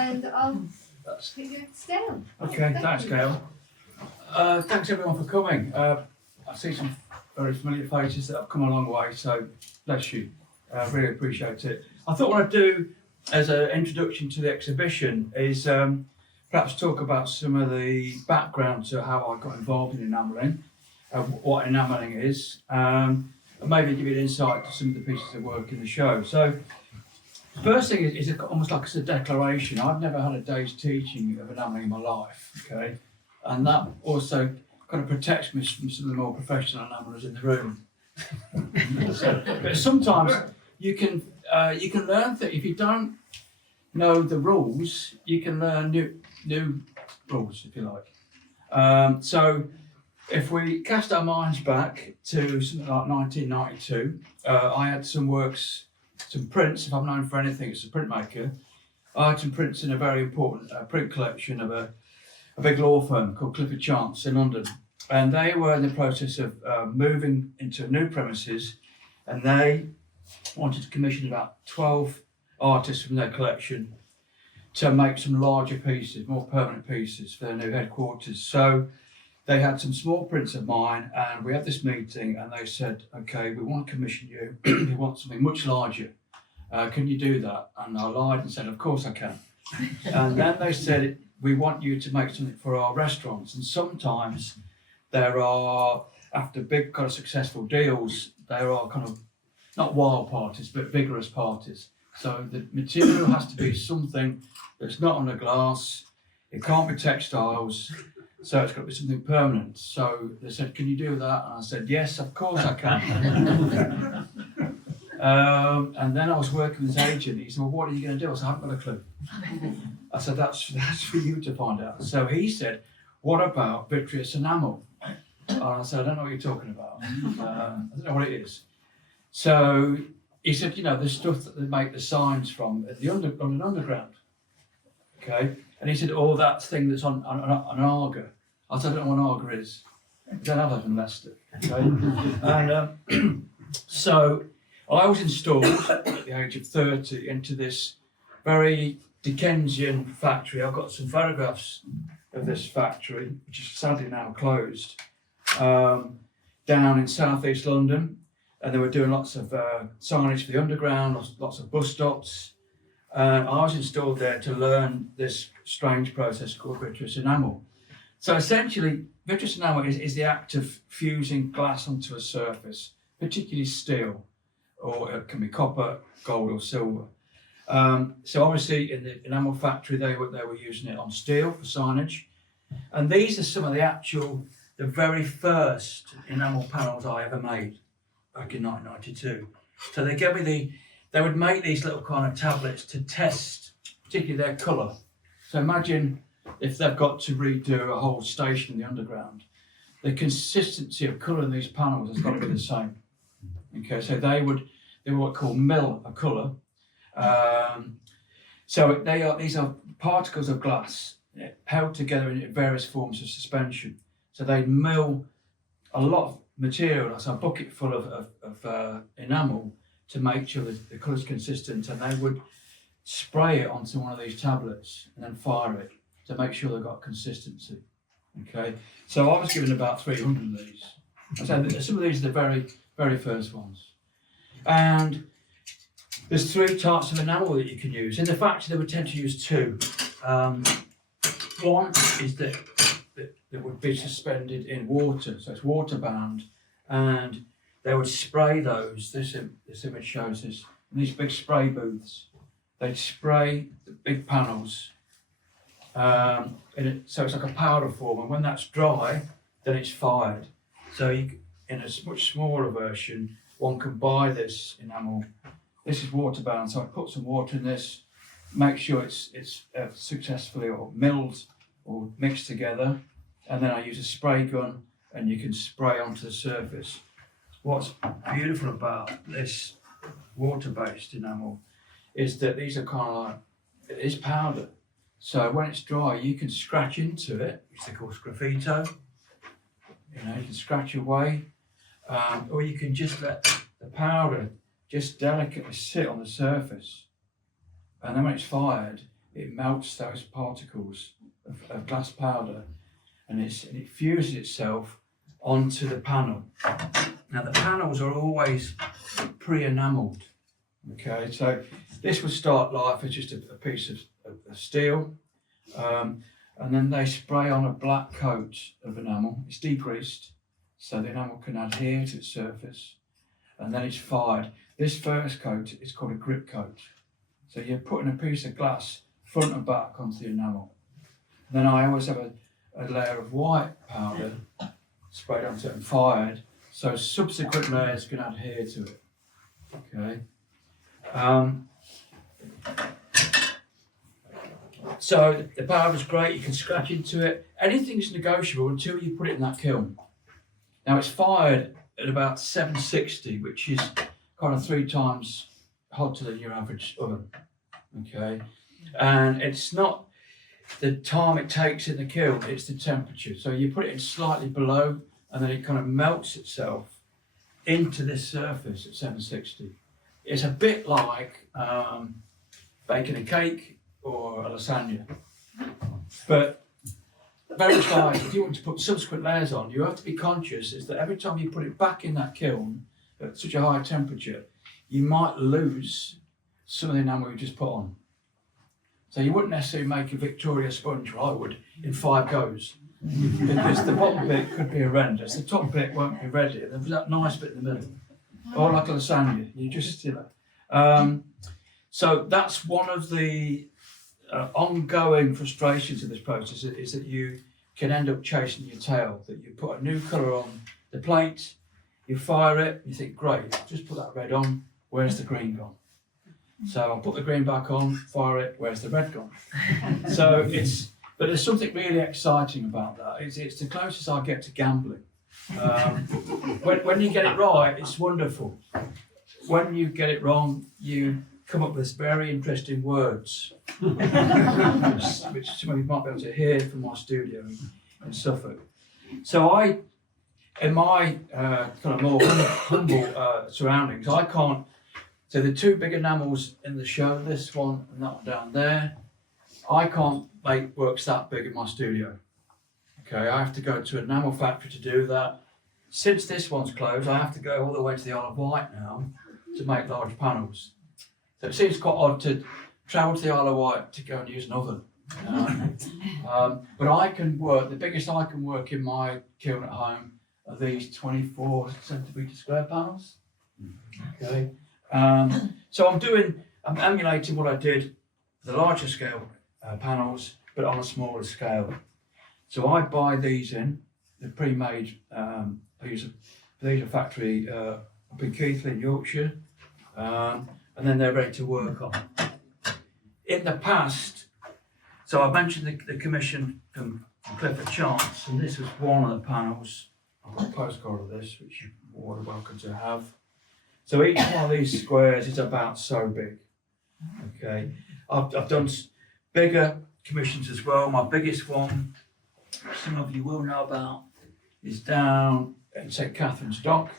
and I'll put you down. Okay, thanks, Gail. Thanks everyone for coming. I see some very familiar faces that have come a long way, so bless you. Really appreciate it. I thought what I'd do as an introduction to the exhibition is perhaps talk about some of the background to how I got involved in enamelling, what enamelling is, and maybe give you an insight to some of the pieces of work in the show. So, the first thing is almost like it's a declaration. I've never had a day's teaching of enamelling in my life, okay? And that also kind of protects me from some of the more professional enamelers in the room. But sometimes you can learn that if you don't know the rules, you can learn new rules, if you like. So if we cast our minds back to something like 1992, I had some works, some prints. If I'm known for anything, it's a printmaker. I had some prints in a very important print collection of a big law firm called Clifford Chance in London. And they were in the process of moving into new premises, and they wanted to commission about 12 artists from their collection to make some larger pieces, more permanent pieces for their new headquarters. So they had some small prints of mine, and we had this meeting, and they said, okay, we want to commission you. We want something much larger. Can you do that? And I lied and said, of course I can. And then they said, we want you to make something for our restaurants. And sometimes there are, after big kind of successful deals, there are kind of not wild parties, but vigorous parties. So the material has to be something that's not on the glass. It can't be textiles. So it's got to be something permanent. So they said, can you do that? And I said, yes, of course I can. And then I was working with his agent. He said, well, what are you going to do? I said, I haven't got a clue. I said, that's for you to find out. So he said, what about vitreous enamel? And I said, I don't know what you're talking about. I don't know what it is. So he said, you know, the stuff that they make the signs from at the underground. Okay. And he said, oh, that thing that's on an Arga. I said, I don't know what an Arga is. I don't have that in Leicester. Okay. And so I was installed at the age of 30 into this very Dickensian factory. I've got some photographs of this factory, which is sadly now closed, down in southeast London. And they were doing lots of signage for the underground, lots of bus stops. And I was installed there to learn this strange process called vitreous enamel. So essentially, vitreous enamel is the act of fusing glass onto a surface, particularly steel, or it can be copper, gold, or silver. So obviously, in the enamel factory, they were using it on steel for signage. And these are some of the very first enamel panels I ever made back in 1992. So they would make these little kind of tablets to test, particularly their colour. So imagine if they've got to redo a whole station in the underground, the consistency of colour in these panels has got to be the same. Okay, so they were what called mill a colour. So these are particles of glass held together in various forms of suspension. So they mill a lot of material, that's a bucket full of enamel, to make sure that the colour's consistent, and they would spray it onto one of these tablets and then fire it to make sure they've got consistency. Okay, so I was given about 300 of these. So some of these are the very, very first ones. And there's 3 types of enamel that you can use. In the factory, they would tend to use 2. One is that would be suspended in water, so it's water bound, and they would spray those. This image shows this in these big spray booths. They'd spray the big panels, so it's like a powder form, and when that's dry, then it's fired. So in a much smaller version, one can buy this enamel. This is water bound, so I put some water in this, make sure it's successfully or milled or mixed together, and then I use a spray gun, and you can spray onto the surface. What's beautiful about this water-based enamel is that these are kind of like, it is powder. So when it's dry, you can scratch into it, which they call graffito. You know, you can scratch away, or you can just let the powder just delicately sit on the surface. And then when it's fired, it melts those particles of glass powder, and it fuses itself onto the panel. Now the panels are always pre-enamelled. Okay, so this would start life as just a piece of steel, and then they spray on a black coat of enamel. It's degreased, so the enamel can adhere to its surface, and then it's fired. This first coat is called a grip coat. So you're putting a piece of glass front and back onto the enamel. Then I always have a layer of white powder sprayed onto it and fired, so subsequent layers can adhere to it. Okay. So the powder's great, you can scratch into it. Anything's negotiable until you put it in that kiln. Now it's fired at about 760, which is kind of 3 times hotter than your average oven. Okay, and it's not the time it takes in the kiln, it's the temperature. So you put it in slightly below, and then it kind of melts itself into this surface at 760. It's a bit like baking a cake or a lasagna, but very much like if you want to put subsequent layers on, you have to be conscious is that every time you put it back in that kiln at such a high temperature, you might lose some of the enamel you just put on. So you wouldn't necessarily make a Victoria sponge, or I would, in 5 goes, because the bottom bit could be horrendous, the top bit won't be ready, and there's that nice bit in the middle, or like a lasagna, you just, so that's one of the ongoing frustrations of this process, is that you can end up chasing your tail, that you put a new colour on the plate, you fire it, you think, great, just put that red on, where's the green gone? So I'll put the green back on, fire it, where's the red gone? So but there's something really exciting about that. It's the closest I get to gambling. When you get it right, it's wonderful. When you get it wrong, you come up with very interesting words, which some of you might be able to hear from my studio in Suffolk. So in my kind of more humble surroundings, I can't. So the 2 big enamels in the show, this one and that one down there, I can't make works that big in my studio. Okay, I have to go to an enamel factory to do that. Since this one's closed, I have to go all the way to the Isle of Wight now to make large panels. So it seems quite odd to travel to the Isle of Wight to go and use an oven. But I can work, the biggest I can work in my kiln at home are these 24 centimetre square panels. Okay. So I'm emulating what I did for the larger scale panels, but on a smaller scale. So I buy these in, they're pre-made, these are factory up in Keighley in Yorkshire, and then they're ready to work on. In the past, so I mentioned the commission from Clifford Chance, and this was one of the panels. I've got a postcard of this, which you're more than welcome to have. So each one of these squares is about so big. Okay, I've done bigger commissions as well. My biggest one, some of you will know about, is down at St Catherine's Dock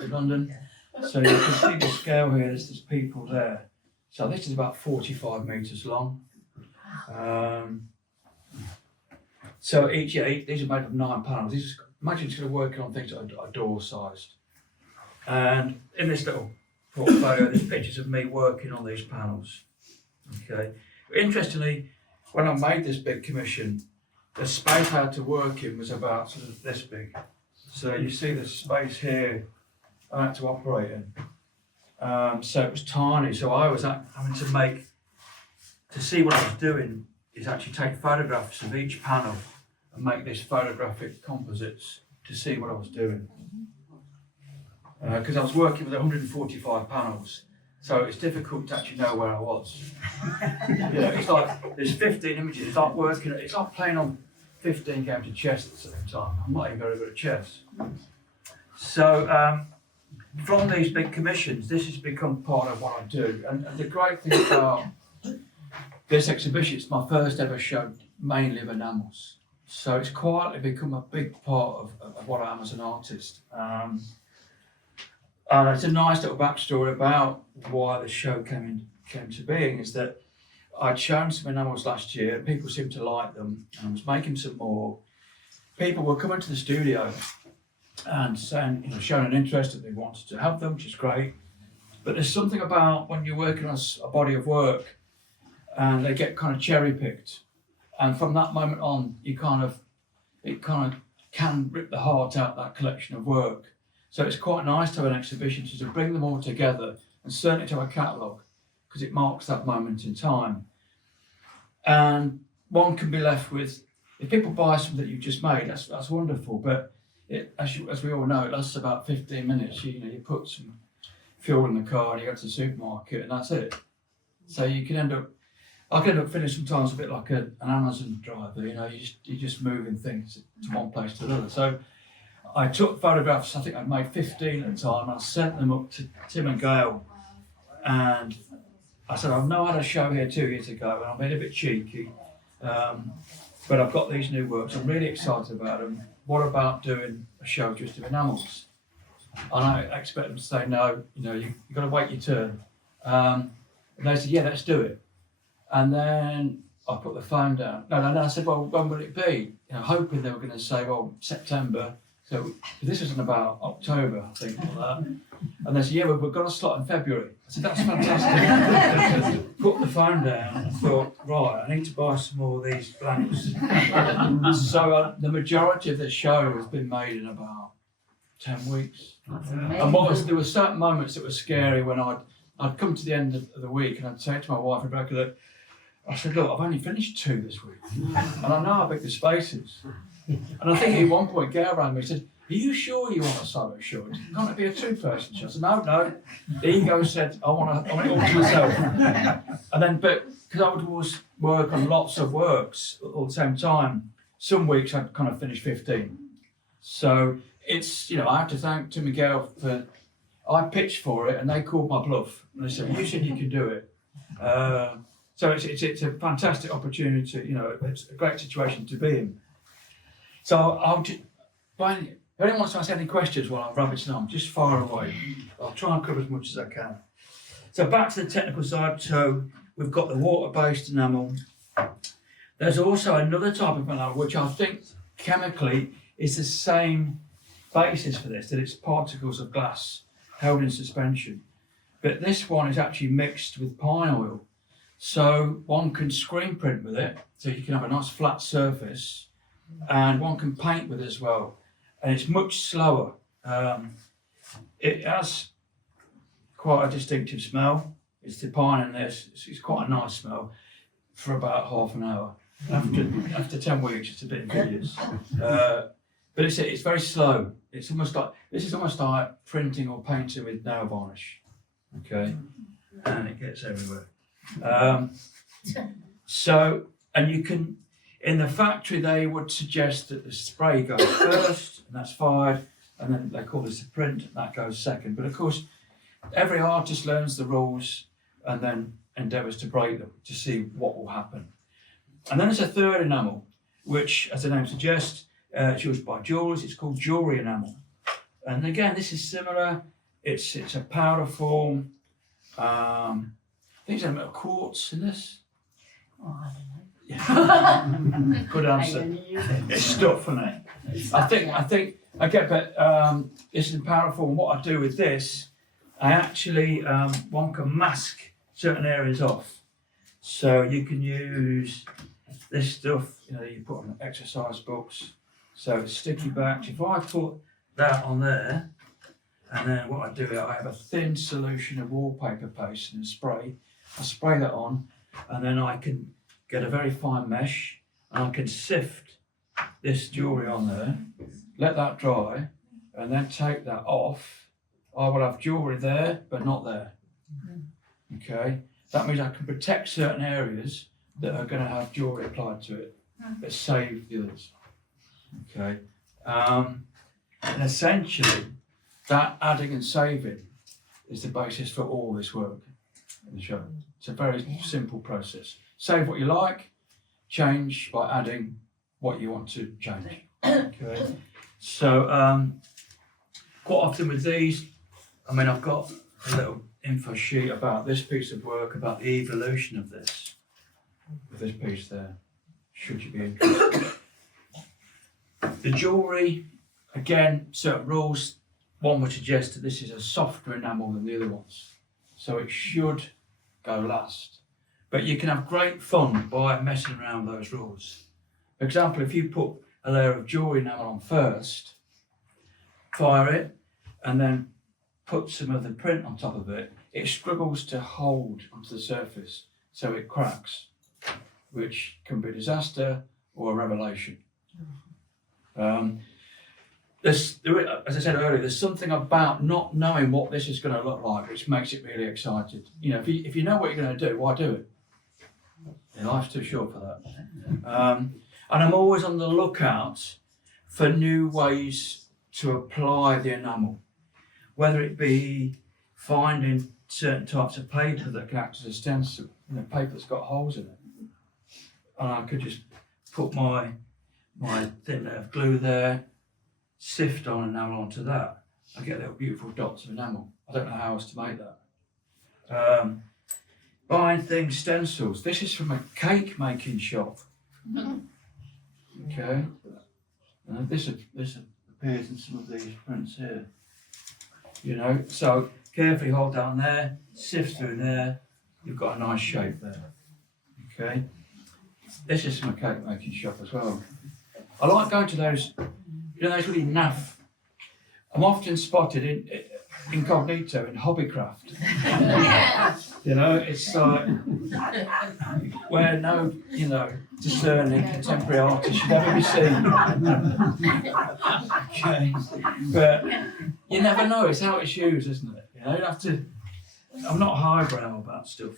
in London. So you can see the scale here, there's people there. So this is about 45 metres long. So these are made of 9 panels. Imagine it's going to work on things that are door sized. And in this little portfolio, there's pictures of me working on these panels. Okay. Interestingly, when I made this big commission, the space I had to work in was about sort of this big. So you see the space here I had to operate in. So it was tiny. So I was having to see what I was doing is actually take photographs of each panel and make these photographic composites to see what I was doing. Because I was working with 145 panels, so it's difficult to actually know where I was. It's like there's 15 images. It's like playing on 15 games of chess at the same time. I'm not even very good at chess. So from these big commissions, this has become part of what I do. And the great thing about this exhibition, it's my first ever show mainly of enamels. So it's quietly become a big part of what I am as an artist. It's a nice little backstory about why the show came to being, is that I'd shown some enamels last year, and people seemed to like them, and I was making some more. People were coming to the studio and saying, showing an interest that they wanted to have them, which is great. But there's something about when you're working on a body of work and they get kind of cherry picked, and from that moment on, it kind of can rip the heart out of that collection of work. So it's quite nice to have an exhibition to bring them all together, and certainly to have a catalogue, because it marks that moment in time. And one can be left with, if people buy something that you've just made, that's wonderful, but as we all know, it lasts about 15 minutes. You put some fuel in the car and you go to the supermarket and that's it. So I can end up feeling sometimes a bit like an Amazon driver, you're just moving things to one place to another. So I took photographs, I think I made 15 at the time, and I sent them up to Tim and Gail, and I said, I've not had a show here 2 years ago, and I'm being a bit cheeky, but I've got these new works, I'm really excited about them. What about doing a show just of enamels? And I expect them to say, no, you've got to wait your turn. And they said, yeah, let's do it. And then I put the phone down. No, I said, well, when will it be? Hoping they were going to say, well, September. So this was in about October, I think, like that. And they said, yeah, we've got a slot in February. I said, that's fantastic. Put the phone down and thought, right, I need to buy some more of these blanks. So the majority of the show has been made in about 10 weeks. And there were certain moments that were scary when I'd come to the end of the week and I'd say to my wife, Rebecca, that I said, look, I've only finished 2 this week. And I know how big the space is. And I think at one point, Gail rang me and said, are you sure you want a solo show? Can't it be a 2-person show? I said, no. The ego said, I want it all to myself. And then, but because I would always work on lots of works all at the same time, some weeks I'd kind of finish 15. So it's, I have to thank Tim and Gail for, I pitched for it and they called my bluff. And they said, you said you can do it. So it's a fantastic opportunity, it's a great situation to be in. So if anyone wants to ask any questions while I'm rabbiting on, just fire away. I'll try and cover as much as I can. So back to the technical side. So we've got the water-based enamel. There's also another type of enamel, which I think chemically is the same basis for this, that it's particles of glass held in suspension. But this one is actually mixed with pine oil. So one can screen print with it, so you can have a nice flat surface, and one can paint with it as well. And it's much slower. It has quite a distinctive smell. It's the pine in this. It's quite a nice smell for about half an hour. After 10 weeks, it's a bit invidious. But it's very slow. This is almost like printing or painting with nail varnish. Okay, and it gets everywhere. And you can, in the factory, they would suggest that the spray goes first, and that's fired, and then they call this a print, and that goes second. But of course, every artist learns the rules and then endeavours to break them to see what will happen. And then there's a third enamel, which, as the name suggests, it's used by jewellers. It's called jewellery enamel. And again, this is similar. It's a powder form. I think there's a bit of quartz in this. Oh, I don't know. Yeah. Good answer. It's stuff for me. I think I get, but this is in powder form. What I do with this, I actually one can mask certain areas off. So you can use this stuff. You put on exercise books. So it's sticky back. If I put that on there, and then what I do, I have a thin solution of wallpaper paste and spray. I spray that on, and then I can get a very fine mesh, and I can sift this jewellery on there, let that dry, and then take that off. I will have jewellery there, but not there. Okay, that means I can protect certain areas that are going to have jewellery applied to it, but save the others. Okay, and essentially, that adding and saving is the basis for all this work in the show. It's a very simple process. Save what you like, change by adding what you want to change. Okay. So quite often with these, I've got a little info sheet about this piece of work, about the evolution of this. with this piece there, should you be interested. The jewellery, again, certain rules. One would suggest that this is a softer enamel than the other ones, so it should go last. But you can have great fun by messing around with those rules. For example, if you put a layer of jewellery enamel on first, fire it, and then put some of the print on top of it, it struggles to hold onto the surface, so it cracks, which can be a disaster or a revelation. As I said earlier, there's something about not knowing what this is going to look like which makes it really excited. You know, if you know what you're going to do, why do it? Your life's too short for that. And I'm always on the lookout for new ways to apply the enamel, whether it be finding certain types of paper that can act as a stencil, you know, paper that's got holes in it. And I could just put my thin layer of glue there, sift on enamel onto that. I get little beautiful dots of enamel. I don't know how else to make that. Buying things, stencils. This is from a cake making shop. Okay. This appears in some of these prints here. You know, so carefully hold down there, sift through there, you've got a nice shape there. Okay. This is from a cake making shop as well. I like going to those, you know, those really naff. I'm often spotted in incognito in hobbycraft. You know, it's like where no, you know, discerning contemporary artist should ever be seen. Okay, but you never know. It's how it's used, isn't it? You know, you have to. I'm not highbrow about stuff.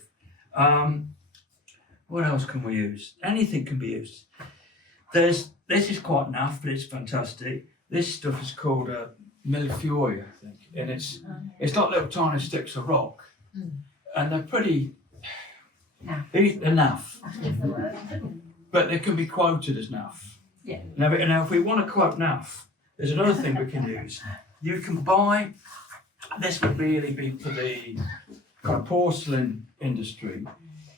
What else can we use? Anything can be used. This is quite naff, but it's fantastic. This stuff is called millefeuille, I think, and it's like little tiny sticks of rock, and they're pretty. They're naff, but they can be quoted as naff. Yeah. Now, if we want to quote naff, there's another thing we can use. You can buy. This would really be for the kind of porcelain industry.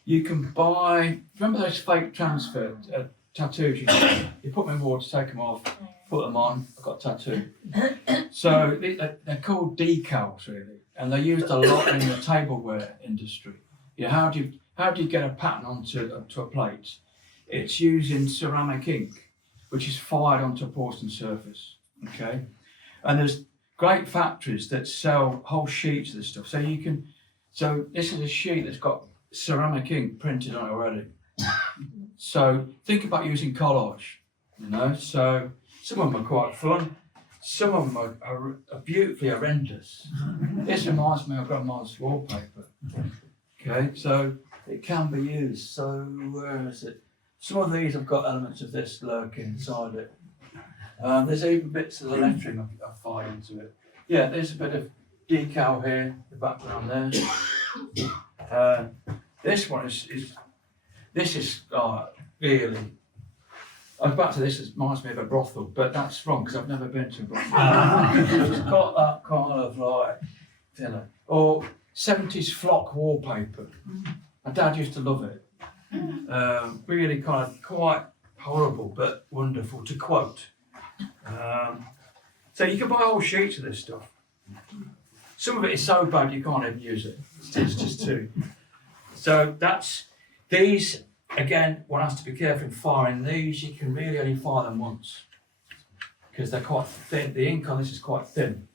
You can buy. Remember those fake transfer tattoos? You put them in water, take them off, put them on. I've got a tattoo. So they're called decals, really, and they're used a lot in the tableware industry. You know, how do you get a pattern onto a plate? It's using ceramic ink, which is fired onto a porcelain surface. Okay, and there's great factories that sell whole sheets of this stuff. So this is a sheet that's got ceramic ink printed on it already. So think about using collage, you know. So some of them are quite fun, some of them are beautifully horrendous. This reminds me of Grandma's wallpaper. Okay, so it can be used. So where is it? Some of these have got elements of this lurking inside it. There's even bits of the lettering I've fired into it. Yeah, there's a bit of decal here, the background there. This one is really. I was back to this. It reminds me of a brothel, but that's wrong because I've never been to a brothel. It's got that kind of like, you know, or 70s flock wallpaper. My dad used to love it. Really kind of quite horrible but wonderful to quote. So you can buy whole sheets of this stuff. Some of it is so bad you can't even use it. It's just too. So these, again, one has to be careful in firing these. You can really only fire them once because they're quite thin. The ink on this is quite thin.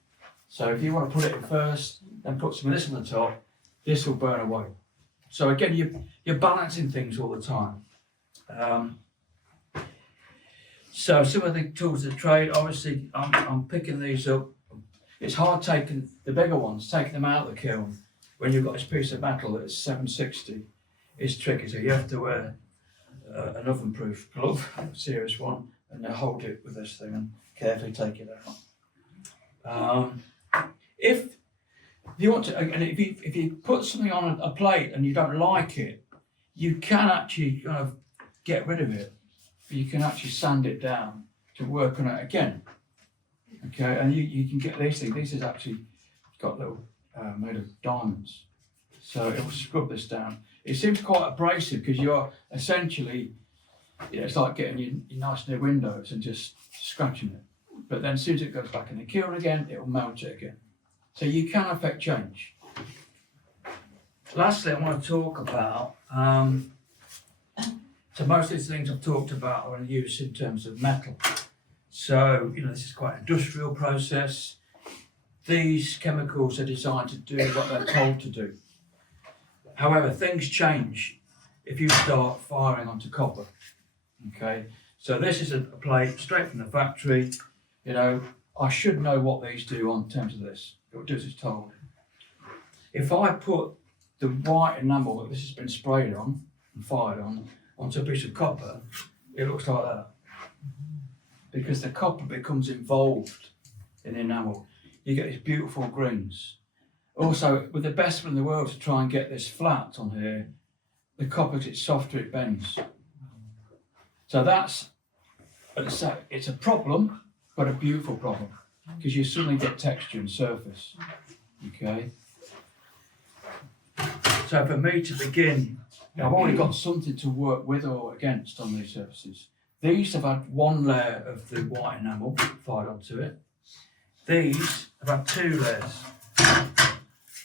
So if you want to put it in first, then put some of this on the top, this will burn away. So again, you're balancing things all the time. So some of the tools of the trade, obviously, I'm picking these up. It's hard taking the bigger ones, taking them out of the kiln when you've got this piece of metal that's 760 is tricky. So you have to wear an oven-proof glove, a serious one, and then hold it with this thing and carefully take it out. If you want to, and if you put something on a plate and you don't like it, you can actually kind of get rid of it. You can actually sand it down to work on it again. Okay, and you can get these things. This is actually got little made of diamonds, so it will scrub this down. it seems quite abrasive because you're essentially, it's like getting your nice new windows and just scratching it. But then as soon as it goes back in the kiln again, it will melt it again. So you can affect change. Lastly, I want to talk about, so most of these things I've talked about are in use in terms of metal. So, this is quite an industrial process. These chemicals are designed to do what they're told to do. However, things change if you start firing onto copper. Okay, so this is a plate straight from the factory. I should know what these do on terms of this. It will do as it's told. If I put the white enamel that this has been sprayed on and fired on onto a piece of copper, it looks like that. Because the copper becomes involved in the enamel. You get these beautiful greens. Also, with the best one in the world to try and get this flat on here, the copper, as it's softer, it bends. So it's a problem, but a beautiful problem, because you suddenly get texture and surface. Okay. So for me to begin, I've already got something to work with or against on these surfaces. These have had one layer of the white enamel fired onto it. These have had 2 layers.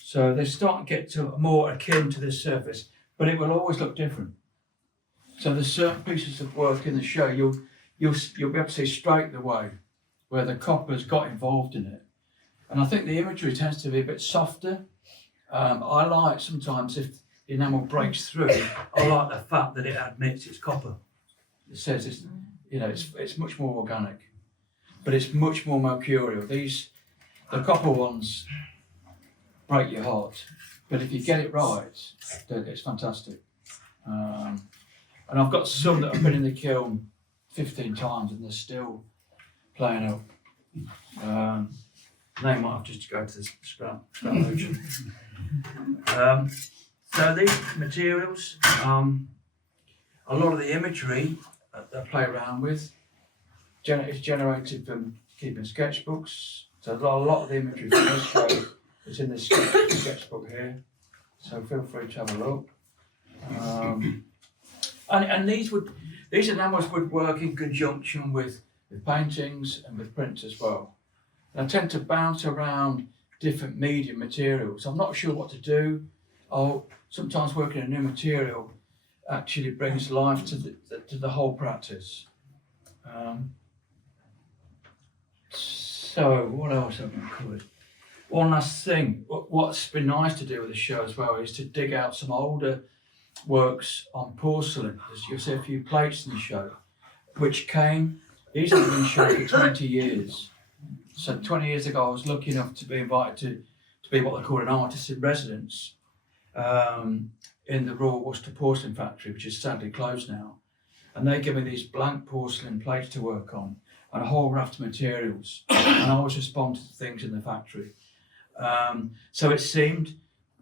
So they start to get to more akin to this surface, but it will always look different. So there's certain pieces of work in the show you'll be able to see straight away where the copper's got involved in it. And I think the imagery tends to be a bit softer. I like sometimes if the enamel breaks through, I like the fact that it admits it's copper. It says it's much more organic, but it's much more mercurial. The copper ones break your heart, but if you get it right, it's fantastic. And I've got some that have been in the kiln 15 times and they're still playing up. They might have just to go to the scrap merchant. So these materials, a lot of the imagery that I play around with is generated from keeping sketchbooks. So a lot of the imagery from this show is in this sketchbook here. So feel free to have a look. And these enamels would work in conjunction with paintings and with prints as well. And I tend to bounce around different medium materials. I'm not sure what to do. Sometimes working a new material actually brings life to the whole practice. So what else have I covered? One last thing, what's been nice to do with the show as well is to dig out some older works on porcelain. You'll see a few plates in the show, these have been shown for 20 years. So 20 years ago I was lucky enough to be invited to be what they call an artist in residence in the Royal Worcester Porcelain Factory, which is sadly closed now. And they give me these blank porcelain plates to work on and a whole raft of materials. And I always respond to things in the factory. So it seemed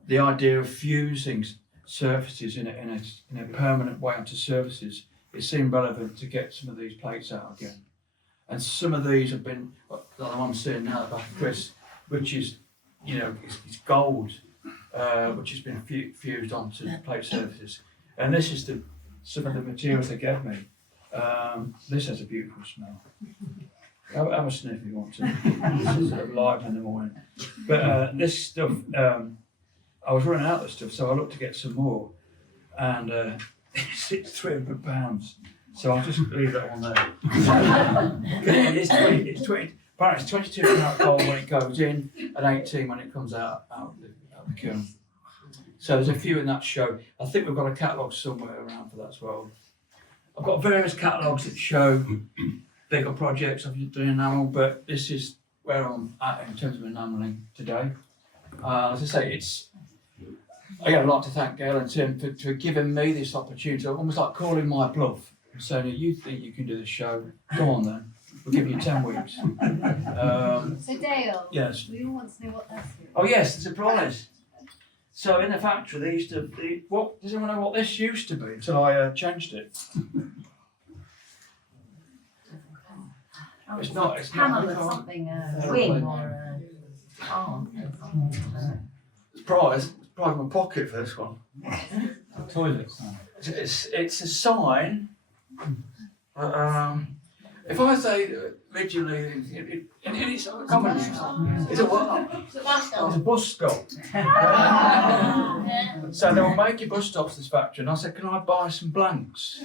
the idea of fusing surfaces in a permanent way onto surfaces, it seemed relevant to get some of these plates out again. And some of these have been, like the one I'm seeing now at the back of Chris, which is, it's gold, which has been fused onto plate surfaces. And this is some of the materials they gave me. This has a beautiful smell. Have a sniff if you want to. This is live in the morning. But this stuff, I was running out of stuff, so I looked to get some more. And it's £300. So I'll just leave that one there. Apparently it's 22 karat gold when it goes in and 18 when it comes out the kiln. So there's a few in that show. I think we've got a catalogue somewhere around for that as well. I've got various catalogues that show bigger projects I've done enamel, but this is where I'm at in terms of enamelling today. As I say, I'd like to thank Gail and Tim for giving me this opportunity. I'm almost like calling my bluff and saying, you think you can do the show? Go on then. We'll give you 10 weeks. So Dale, yes. we all want to know what that's doing. Oh yes, it's a surprise. So in the factory, they used to. Does anyone know what this used to be until I changed it? It's not. It's Panel not. or something, a Wing wing or a arm or something. It's prize in my pocket for this one. Toilet sign. It's a sign. If I say originally, and it's common, it's a what? It's a bus stop. So they will make your bus stops this factory, and I said, can I buy some blanks?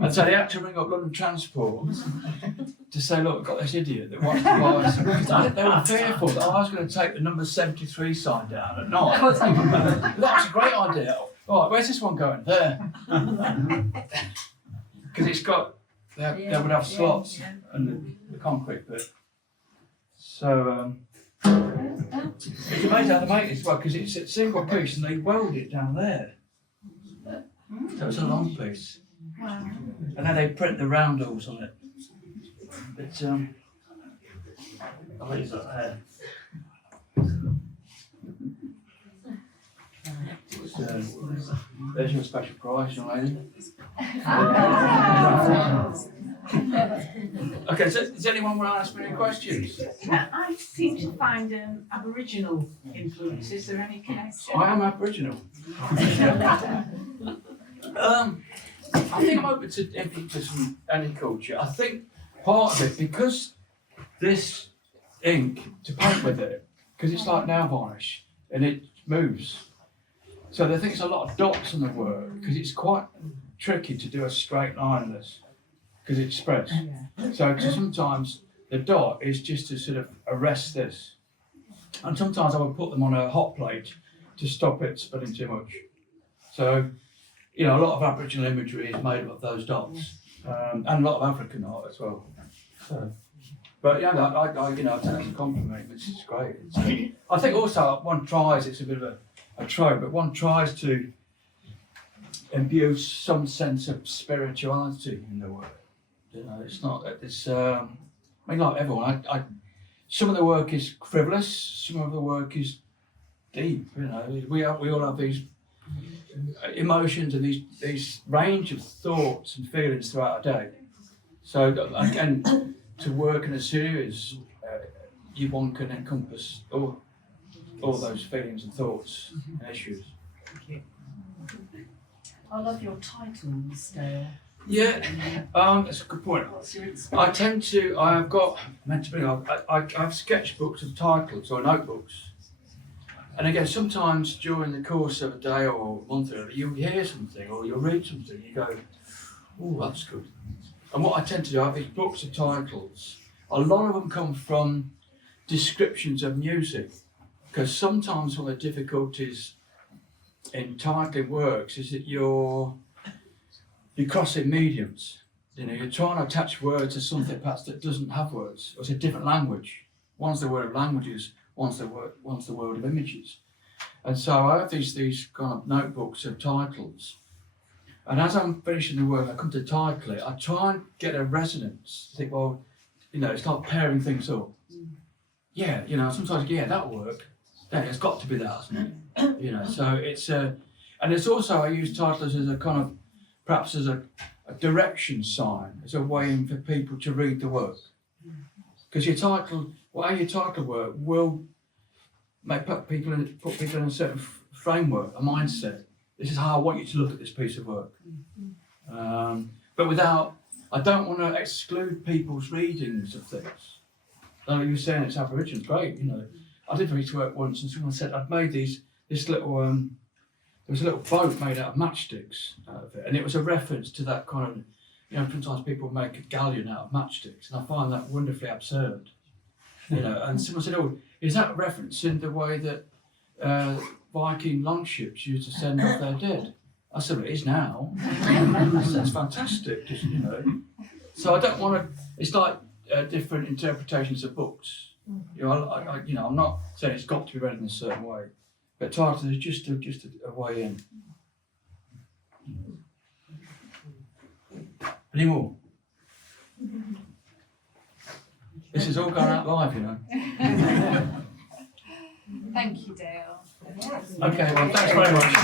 And so they had to ring up London Transport to say, look, we've got this idiot that wants to buy some. Because they were fearful that I was going to take the number 73 sign down at night. That's a great idea. Right, where's this one going? There. Because it's got, they would have slots and the concrete bit. So, it's amazing how they make it as well, because it's a single piece and they weld it down there. So it's a long piece. And then they print the roundels on it. But, I'll leave that there. There's your special prize, young lady. Okay, so does anyone want to ask me any questions? I seem to find Aboriginal influence. Is there any connection? I am Aboriginal. I think I'm open to some any culture. I think part of it, because this ink, to paint with it, because it's like nail varnish and it moves. So they think it's a lot of dots on the work, because it's quite tricky to do a straight line on this, because it spreads. So sometimes the dot is just to sort of arrest this. And sometimes I would put them on a hot plate to stop it spreading too much. So, you know, a lot of Aboriginal imagery is made up of those dots, and a lot of African art as well. So, but yeah, I take it as a compliment, which is great. I think also one tries, it's a bit of a trope, but one tries to imbue some sense of spirituality in the work. You know, it's not, I mean, like everyone, some of the work is frivolous, some of the work is deep, you know. We all have these emotions and these range of thoughts and feelings throughout our day. So, again, to work in a series, one can encompass all those feelings and thoughts and issues. I love your titles, Dale. Yeah, that's a good point. What's your I have sketchbooks of titles or notebooks. And again, sometimes during the course of a day or a month or whatever, you hear something or you'll read something, you go, oh, that's good. And what I tend to do, I have these books of titles. A lot of them come from descriptions of music, because sometimes one of the difficulties in titling works is that you're crossing mediums. You know, you're trying to attach words to something perhaps that doesn't have words, or it's a different language. One's the word of languages, one's the world of images. And so I have these kind of notebooks of titles. And as I'm finishing the work, I come to title it, I try and get a resonance. Think, well, you know, it's like pairing things up. Yeah, you know, sometimes, yeah, that'll work. Yeah, it's got to be that, hasn't it? You know, so it's, and it's also, I use titles as a kind of, perhaps as a direction sign, as a way in for people to read the work. Because your title, how your title work will put people in a certain framework, a mindset. This is how I want you to look at this piece of work. But without, I don't want to exclude people's readings of things. Like you were saying, it's Aboriginal, great, you know. I did read work once and someone said, I'd made this little, there was a little boat made out of matchsticks out of it. And it was a reference to that kind of, you know, sometimes people make a galleon out of matchsticks. And I find that wonderfully absurd. You know, and someone said, oh, is that referencing the way that Viking longships used to send off their dead? I said, well, it is now. That's fantastic, you know. So I don't want to, it's like different interpretations of books. You know, you know, I'm not saying it's got to be read in a certain way, but title is just a way in. Any more? This is all going out live, you know. Thank you, Dale. Okay, well, thanks very much.